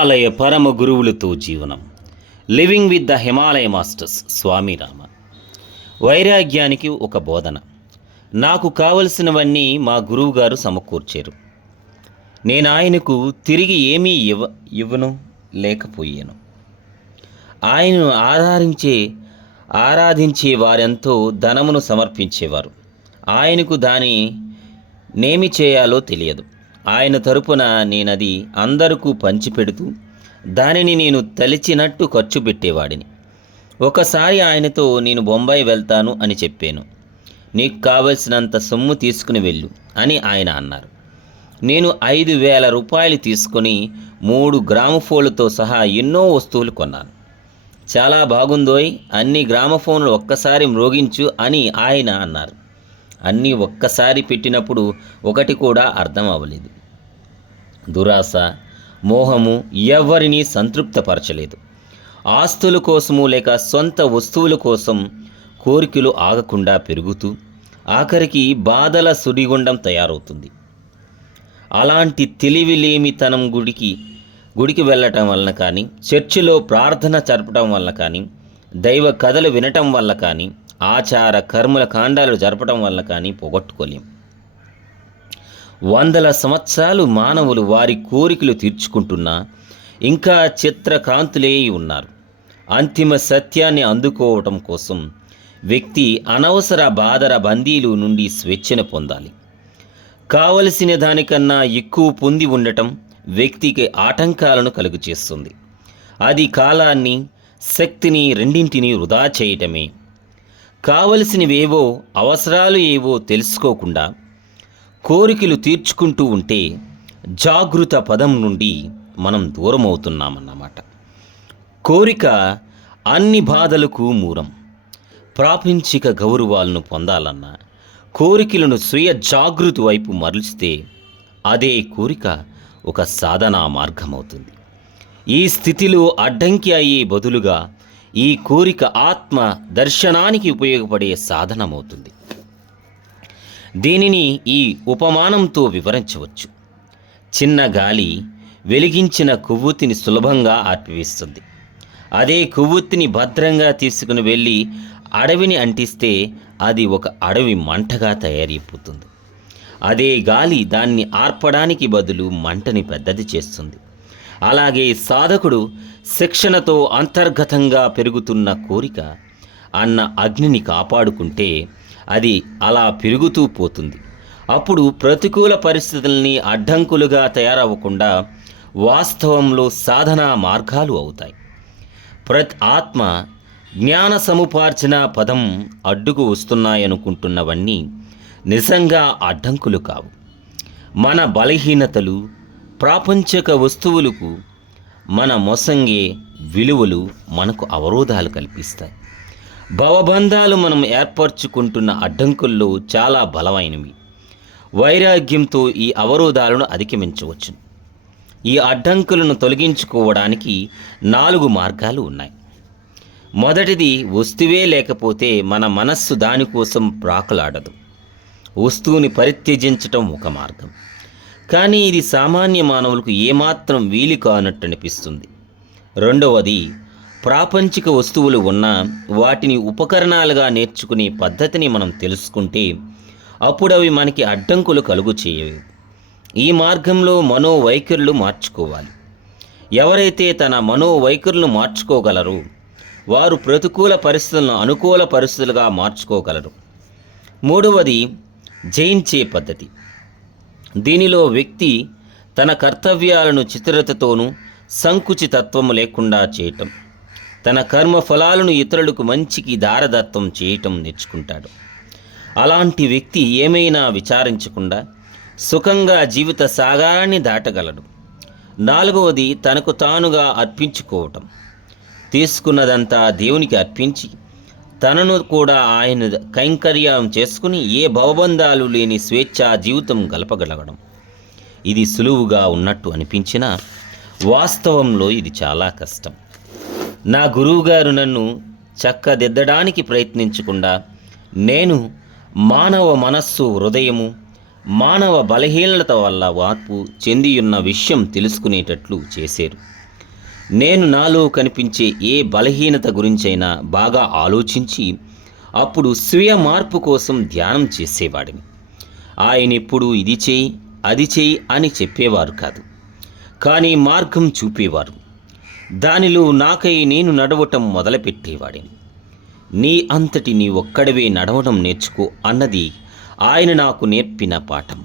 హిమాలయ పరమ గురువులతో జీవనం. Living with the Himalaya masters Swami Rama. వైరాగ్యానికి ఒక బోధన. నాకు కావలసినవన్నీ మా గురువుగారు సమకూర్చారు. నేను ఆయనకు తిరిగి ఏమీ ఇవ్వ ఇవ్వను లేకపోయాను. ఆయనను ఆధారించే ఆరాధించే వారెంతో ధనమును సమర్పించేవారు. ఆయనకు దాని నేమి చేయాలో తెలియదు. ఆయన తరపున నేనది అందరకు పంచిపెడుతూ దానిని నేను తలిచినట్టు ఖర్చు పెట్టేవాడిని. ఒకసారి ఆయనతో నేను బొంబాయి వెళ్తాను అని చెప్పాను. నీకు కావలసినంత సొమ్ము తీసుకుని వెళ్ళు అని ఆయన అన్నారు. నేను ఐదు వేల రూపాయలు తీసుకొని మూడు గ్రామఫోన్లతో సహా ఎన్నో వస్తువులు కొన్నాను. చాలా బాగుందోయ్ అన్ని గ్రామఫోన్లు ఒక్కసారి మ్రోగించు అని ఆయన అన్నారు. అన్నీ ఒక్కసారి పెట్టినప్పుడు ఒకటి కూడా అర్థం అవ్వలేదు దురాశ మోహము ఎవరిని సంతృప్తపరచలేదు. ఆస్తుల కోసము లేక సొంత వస్తువుల కోసం కోరికలు ఆగకుండా పెరుగుతూ ఆఖరికి బాధల సుడిగుండం తయారవుతుంది. అలాంటి తెలివిలేమితనం గుడికి గుడికి వెళ్ళటం వలన కానీ చర్చిలో ప్రార్థన జరపటం వలన కానీ దైవ కథలు వినటం వల్ల కానీ ఆచార కర్మల కాండాలు జరపటం వల్ల కానీ పోగొట్టుకోలేం. వందల సంవత్సరాలు మానవులు వారి కోరికలు తీర్చుకుంటున్నా ఇంకా చిత్రకాంతులే ఉన్నారు. అంతిమ సత్యాన్ని అందుకోవటం కోసం వ్యక్తి అనవసర బాధర బందీలు నుండి స్వేచ్ఛను పొందాలి. కావలసిన దానికన్నా ఎక్కువ పొంది ఉండటం వ్యక్తికి ఆటంకాలను కలుగు చేస్తుంది అది కాలాన్ని శక్తిని రెండింటినీ వృధా చేయటమే. కావలసినవేవో అవసరాలు ఏవో తెలుసుకోకుండా కోరికలు తీర్చుకుంటూ ఉంటే జాగృత పదం నుండి మనం దూరం అవుతున్నామన్నమాట కోరిక అన్ని బాధలకు మూలం. ప్రాపంచిక గౌరవాలను పొందాలన్నా కోరికలను స్వీయ జాగృతి వైపు మరలిస్తే అదే కోరిక ఒక సాధనా మార్గమవుతుంది. ఈ స్థితిలో అడ్డంకి అయ్యే బదులుగా ఈ కోరిక ఆత్మ దర్శనానికి ఉపయోగపడే సాధనమవుతుంది. దీనిని ఈ ఉపమానంతో వివరించవచ్చు. చిన్న గాలి వెలిగించిన కొవ్వొత్తిని సులభంగా ఆర్పివేస్తుంది. అదే కొవ్వొత్తిని భద్రంగా తీసుకుని వెళ్ళి అడవిని అంటిస్తే అది ఒక అడవి మంటగా తయారైపోతుంది. అదే గాలి దాన్ని ఆర్పడానికి బదులు మంటని పెద్దది చేస్తుంది. అలాగే సాధకుడు శిక్షణతో అంతర్గతంగా పెరుగుతున్న కోరిక అన్న అగ్నిని కాపాడుకుంటే అది అలా పెరుగుతూ పోతుంది. అప్పుడు ప్రతికూల పరిస్థితుల్ని అడ్డంకులుగా తయారవ్వకుండా వాస్తవంలో సాధనా మార్గాలు అవుతాయి. ప్రతి ఆత్మ జ్ఞాన సముపార్జన పదం అడ్డుకు వస్తున్నాయనుకుంటున్నవన్నీ నిజంగా అడ్డంకులు కావు. మన బలహీనతలు ప్రాపంచక వస్తువులకు మన మొసంగే విలువలు మనకు అవరోధాలు కల్పిస్తాయి. భవబంధాలు మనం ఏర్పరచుకుంటున్న అడ్డంకుల్లో చాలా బలమైనవి. వైరాగ్యంతో ఈ అవరోధాలను అధిగమించవచ్చు. ఈ అడ్డంకులను తొలగించుకోవడానికి నాలుగు మార్గాలు ఉన్నాయి. మొదటిది వస్తువే లేకపోతే మన మనస్సు దానికోసం ప్రాకులాడదు. వస్తువుని పరిత్యజించటం ఒక మార్గం. కానీ ఇది సామాన్య మానవులకు ఏమాత్రం వీలు కానట్టు అనిపిస్తుంది. రెండవది ప్రాపంచిక వస్తువులు ఉన్నా వాటిని ఉపకరణాలుగా నేర్చుకునే పద్ధతిని మనం తెలుసుకుంటే అప్పుడు అవి మనకి అడ్డంకులు కలుగు చేయవు. ఈ మార్గంలో మనోవైఖరులు మార్చుకోవాలి. ఎవరైతే తన మనోవైఖరులను మార్చుకోగలరో వారు ప్రతికూల పరిస్థితులను అనుకూల పరిస్థితులుగా మార్చుకోగలరు. మూడవది జయించే పద్ధతి. దీనిలో వ్యక్తి తన కర్తవ్యాలను చిత్రతతోనూ సంకుచితత్వము లేకుండా చేయటం తన కర్మ ఫలాలను ఇతరులకు మంచికి దారదత్వం చేయటం నేర్చుకుంటాడు. అలాంటి వ్యక్తి ఏమైనా విచారించకుండా సుఖంగా జీవిత సాగారాన్ని దాటగలడు. నాలుగవది తనకు తానుగా అర్పించుకోవటం తీసుకున్నదంతా దేవునికి అర్పించి తనను కూడా ఆయన కైంకర్యం చేసుకుని ఏ భవబంధాలు లేని స్వేచ్ఛా జీవితం గలపగలగడం. ఇది సులువుగా ఉన్నట్టు అనిపించిన వాస్తవంలో ఇది చాలా కష్టం. నా గురువుగారు నన్ను చక్కదిద్దడానికి ప్రయత్నించకుండా నేను మానవ మనస్సు హృదయము మానవ బలహీనత వల్ల వార్పు చెందియున్న విషయం తెలుసుకునేటట్లు చేశారు. నేను నాలో కనిపించే ఏ బలహీనత గురించైనా బాగా ఆలోచించి అప్పుడు స్వీయ మార్పు కోసం ధ్యానం చేసేవాడిని. ఆయన ఎప్పుడు ఇది చేయి అది చేయి అని చెప్పేవారు కాదు. కానీ మార్గం చూపేవారు. దానిలో నాకై నేను నడవటం మొదలుపెట్టేవాడిని. నీ అంతటి నీ ఒక్కడవే నడవడం నేర్చుకో అన్నది ఆయన నాకు నేర్పిన పాఠం.